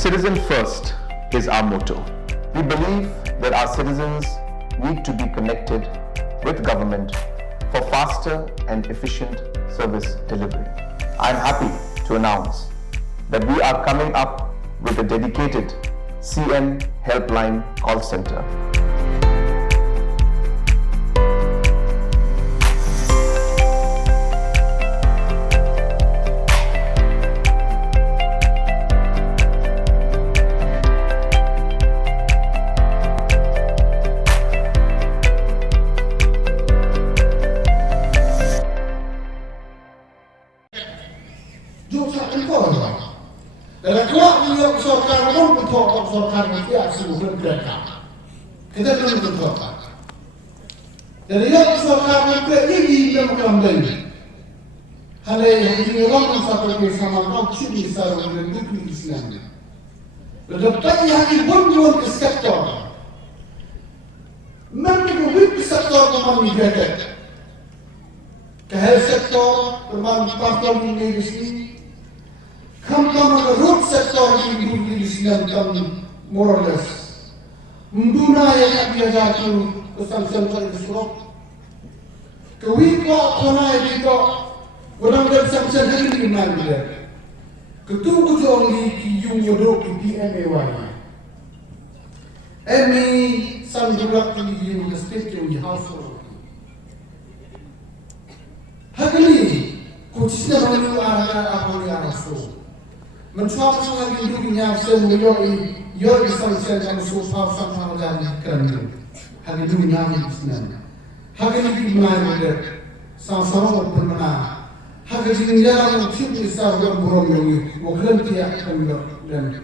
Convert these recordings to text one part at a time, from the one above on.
Citizen first is our motto. We believe that our citizens need to be connected with government for faster and efficient service delivery. I am happy to announce that we are coming up with a dedicated CM helpline call center. Dan kuat juga sorkan pun betul sorkan itu seluruh mereka. Kita belum betul. Dan ia sorkan mereka ini dalam kelamdan. Hal ini orang satu bersama kau ciri sahaja dengan bukti Islam. Lepas yang dibuat ke sektor, mereka bukti sektor kemana mereka. Ke sektor kemana pasal ini di sini. Kami root sektor ini di Islam kami more or less. Menduna yang dia jatuh kesan-kesan surat. Kewika kona itu orang kesan-kesan ini mana? Ketua joli kiung yodok di PMAY. Ini sandulak di yung state yung household. Hagani kucing orang arah apa ni arah so. Mencuba dengan hidupnya semuyoi yoi sampai dengan sofa sama dan kerana hanya dunia ini sebenarnya hanya di mana ada sama-sama bermana hanya di negara yang besar dan buruk ini bukan tiada dan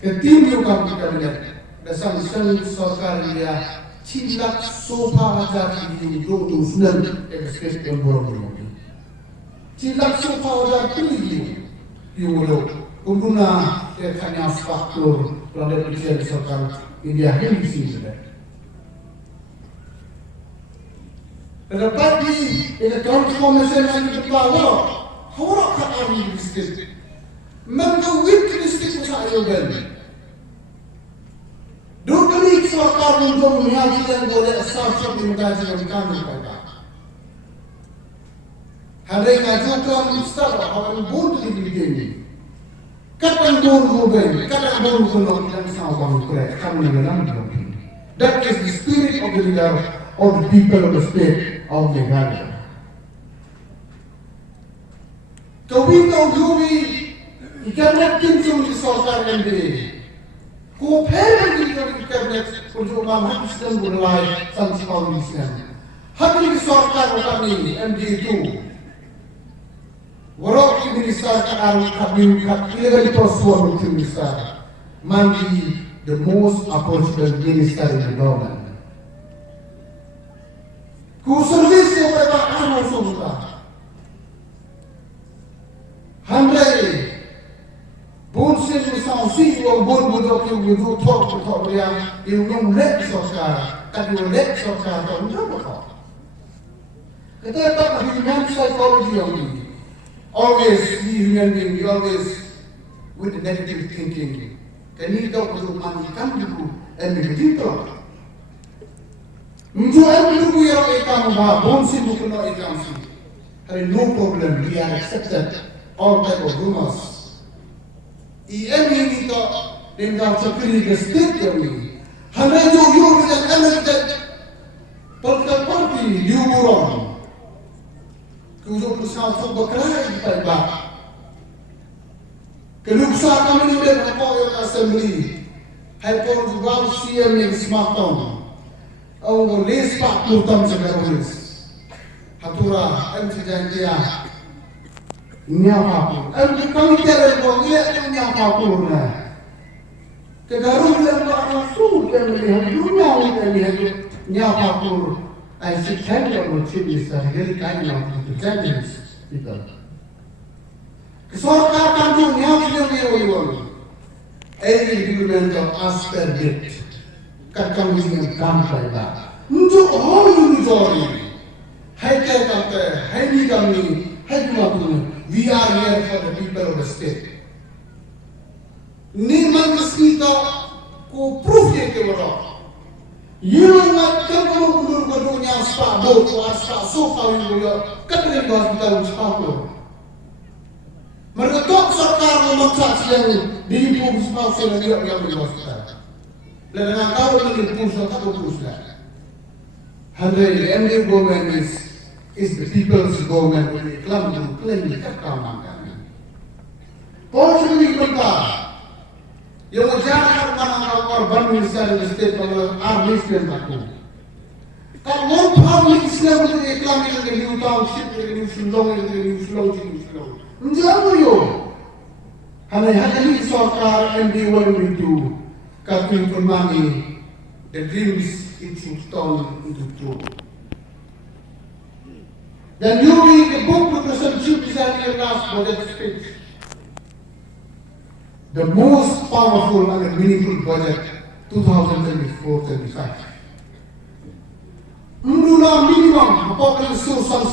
ketimbu kami kabinet dasar sarkar dia cilak sofa ajar ini dulu sudah ekspres dan buruk ini cilak sofa ajar pilih yung unduna ke kanya faktor pada presiden sarkar India ini sini. Lepas di transformation yang dibawa, orang kata ini bisnis, menggawit bisnis saya ben. Dua kali sarkar untuk mengajikan boleh asal di mengajikan kami pada. Hari ngajukan Ustaz, orang buat di begini. Kadang boru kuno dan Sniawbhalang correct. Kami dalam hidup. That is the spirit of the leader of the people of the state of Meghalaya. Kawin of Yumi, cabinet tim di sarkar NDA. Ko pera di cabinet untuk mampu sedang mulai sanksikan Islam. Hari sarkar kami MD2. Warok minister kan kami illegal persuade minister mandi the most approachable minister in the government. Ku service yang berbahan maksudnya. Handai bonsin misalnya yang bon yang itu top yang lek sokar, kan yang lek sokar tu apa? Kita tak human psychology yang ini. Always we human being, we always with the negative thinking. Can you talk to money come to and we get it. Mungkin dulu yang ekam bah, bonsin bukan ekam sih. Hari no problem, we are accepted all type of rumors. Ini kita dengan sekali ke state kami. Hanya jauh dengan Amerika, political party, you burung. Kujung pusat tu berkerai di Palembang. Keluksa kami ni dah apa assembly. Helpon juga CM yang smartphone. Awak les pak turtam sekarang les. Hatura, sejalan dia. Nyapa. Kami tiada buat dia nyapa pun. Kegarung yang berasal yang melihat dunia yang melihat nyapa pun. I should thank you for this really kind of to tell these people. Sarkar kanju nyap yang every government of us per bit. Kakang yang kampai ba. Untuk all majority. Hai kata, hai ni kami, hai cuma we are here for the people of the state. Ni man kita ko proof ye ke waro. You might come to the Godunya Spa, both or Spa, so far in your country hospital Spa. Mereka sarkar memaksa yang diimpun Spa sila dia yang hospital. Lalu kau lagi pusat atau pusat. Hadai the MD government is the people's government with the club to claim the kaam. Fortunately, yang wajar mana korban minister di state kalau army state aku. Kalau public Islam itu iklan itu di new township itu di Sulong itu di Sulong. Menjauh yo. Hanya ini sarkar MD itu kafir permani the dreams it should turn into true. Dan you read the book representative design your last budget speech. The most powerful and meaningful budget 2024-25. Mula minimum apabila susah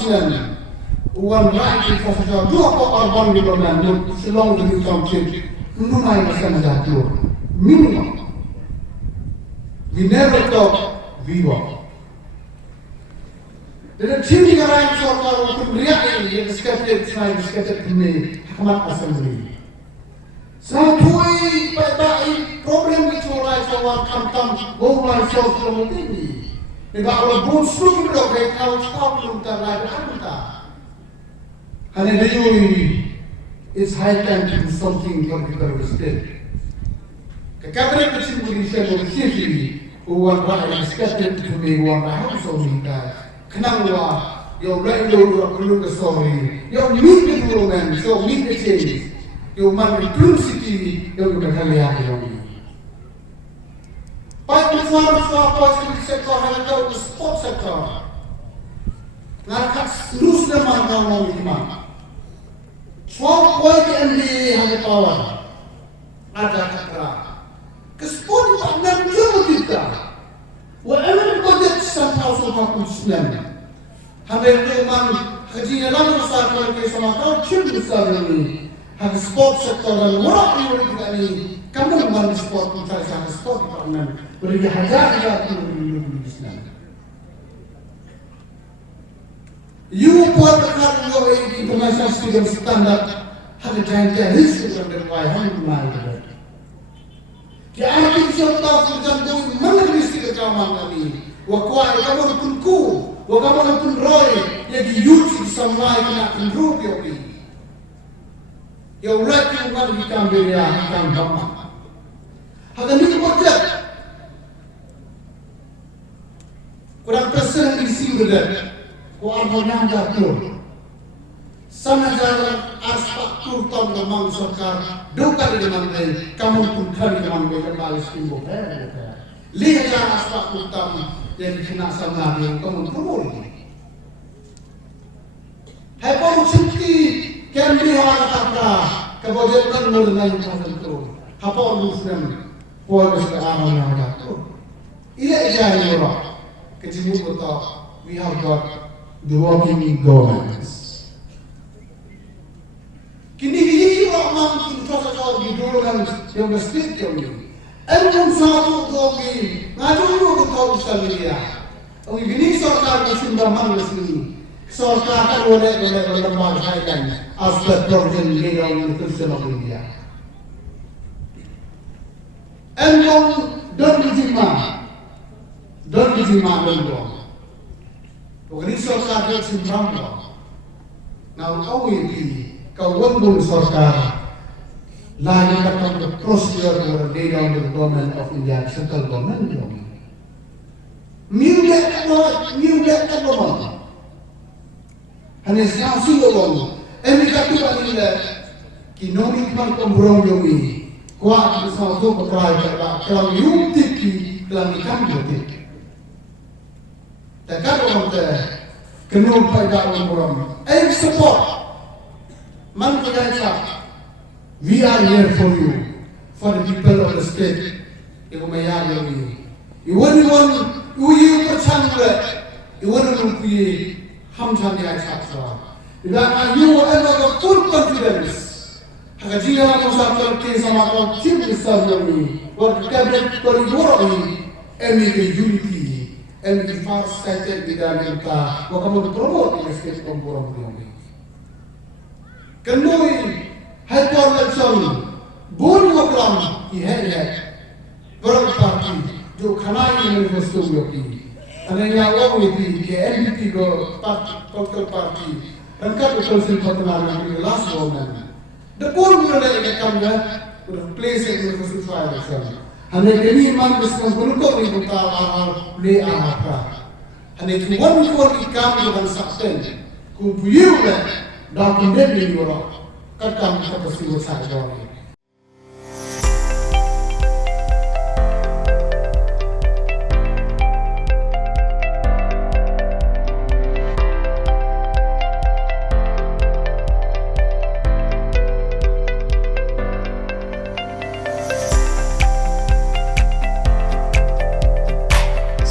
one right infrastructure dua urban development selong the township mula yang akan jatuh minimum. We never thought we were. Dan chini orang sorkar untuk riak ini yang skater ini Ahmad Assembly. Sampai pada problem itu orang awak kam gowar sosial ini. Jika orang pun suruh berdoa kalau kau belum terlalu ada. Hanya dia it's high time to do something for the people state. Kekabaran kecil Malaysia bersih uang rakyat skater itu uang rakyat sosial. Kenapa yang lain orang perlu kesorry, yang meet the woman, so meet the change. Yung man city yung nagkalihan yung pag perform sa positive sector hanggang sa sport sector nakaslus naman ang mga iman 12 MBA hanggang kawan ada kata ke sport pa nang kita whatever budget somehow hanggang yung man hajinya lang sa kanya sa mga kawin sa rin hak sport sektor dan orang yang juga ni kamu memang sport mencari hak sport department beri hajar itu di Islam. You buat dekat yo international student standard hak jangan history dan berway hang mal. Dia arti serta sudah tu mana mesti kejaman kami. Wakwai kamu pun ku, kamu pun roy yang youth samai kena improve yo. Yang right yang mana kita ambil ya, kita ambil. Hanya ni budget. Kurang persen isi budget. Kau armonya jatuh. Sana jalan aspek turun memang sarkar. Dua kali dengan dia, kamu pun kali dengan dia kembali stimbo. Lihat jalan aspek turun yang kena sama dia, kamu turun. Hai kamu cinti. Kan dia orang kata kebajikan murni tertentu. Apa Muslim polis keamanan yang ada. Ia jadi orang. Kecil kita we have got the working governments. Kini ini orang infrastruktur di dalam yang state kami. Enam satu kami ngadu tahu sekalian. Ini sarkar musim ramai sini. Sarkar oleh lembaga highland aspek provinsi legal institution of India. Enam don dijima lembong. Ogni sarkar itu simrambong. Now kau ini kau lembong sarkar lain akan the procedure for legal development of India central government. New get hanya siang sudah bang. Mereka tu paling kinomi kan kombrong yogi. Kuat bersama tu berkait dengan kalau yung tiki dalam ikan betik. Tak orang tu kenal pada orang. Support. Man kaya we are here for you, for the people of the state. Ibu mayar yogi. Ibu percaya. Ibu ham chandi ai chatra. That you will have full confidence Hakajiya na ko sa kalke sama ko chief minister ni or cabinet koridor ni MK unity MK fast sighted bidan ka wa kamu promote in state komporom ni kanoi hyper election board program ki hai Wyrta party जो खनाई मैनिफेस्टो में की अनेक लोग भी कि एनडीपी को political party Ranka टोटल से पतना में लास्ट गवर्नमेंट द कोर में ले कम है place in manifesto file action हमें कभी मान इसको को नहीं बता ले आ रहा हमें कि वन कोर की काम जो बन सकते हैं को बुयू में डॉक्यूमेंट भी हो रहा का काम का तस्वीर साथ हो रही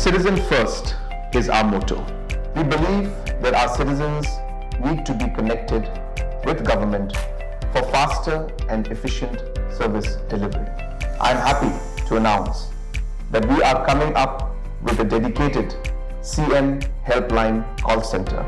Citizen first is our motto. We believe that our citizens need to be connected with government for faster and efficient service delivery. I am happy to announce that we are coming up with a dedicated CM helpline call center